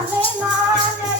Ave Maria.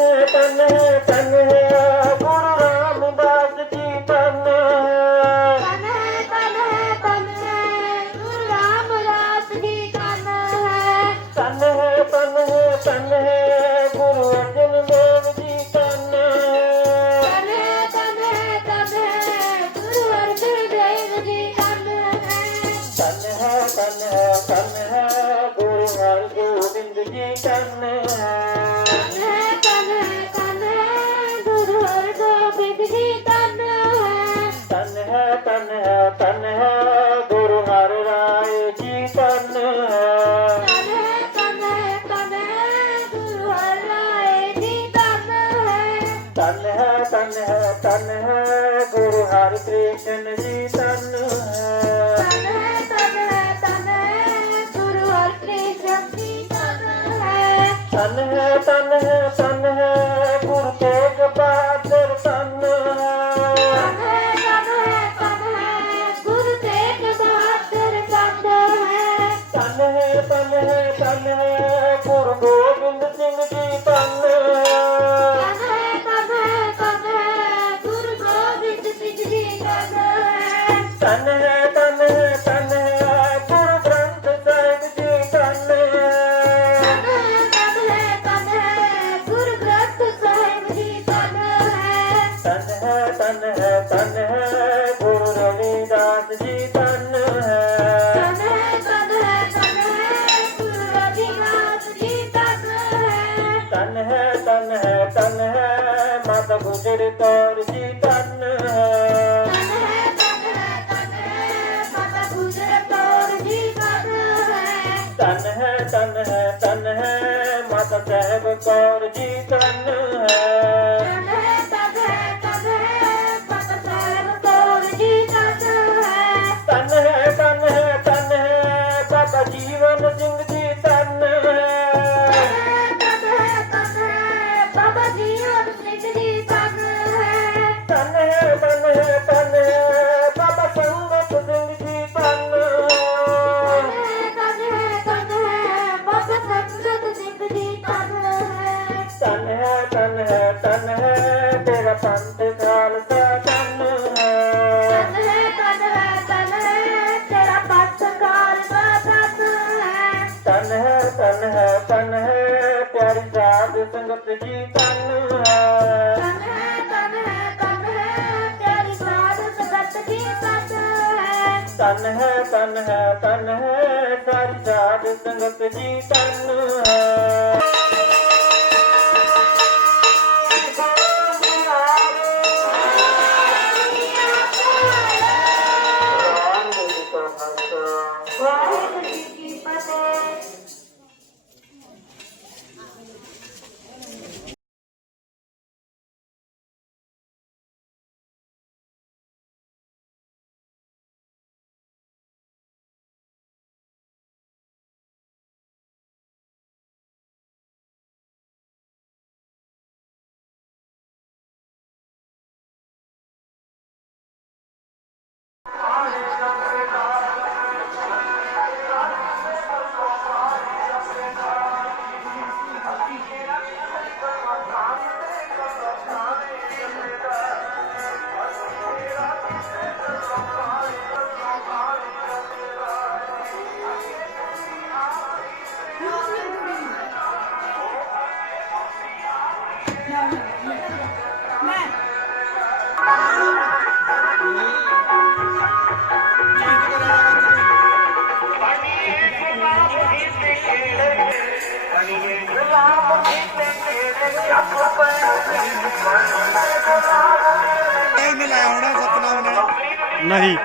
తను తను ਤਨ ਹੈ ਤਨ ਹੈ ਗੁਰੂ ਹਰਿ ਕ੍ਰਿਸ਼ਨ ਜੀ ਤਨ ਤਨ ਬੰਦੜ ਤਾਰ ਜੀ ਤਨ ਤਨ ਹੈ ਤਨ ਹੈ ਤਨ ਹੈ, ਮਾਤਾ ਸਾਹਿਬ ਕੌਰ ਜੀ ਤਨ ਹੈ। ਹੈ ਤਨ ਹੈ ਤਨ ਹੈ ਪਿਆਰੀ ਸਾਧ ਸੰਗਤ ਜੀ ਤਨ ਹੈ। ਤਨ ਹੈ ਤਨ ਹੈ ਤਨ ਹੈ ਪਿਆਰੀ ਸਾਧ ਸੰਗਤ ਜੀ ਤਨ ਹੈ। ਤਨ ਹੈ ਤਨ ਹੈ ਤਨ ਹੈ ਪਿਆਰੀ ਸਾਧ ਸੰਗਤ ਜੀ ਤਨ ਹੈ। ਇਹ ਮਿਲਾਇਆ ਹੋਣਾ ਸਤਨਾਮ ਨੇ ਨਹੀਂ।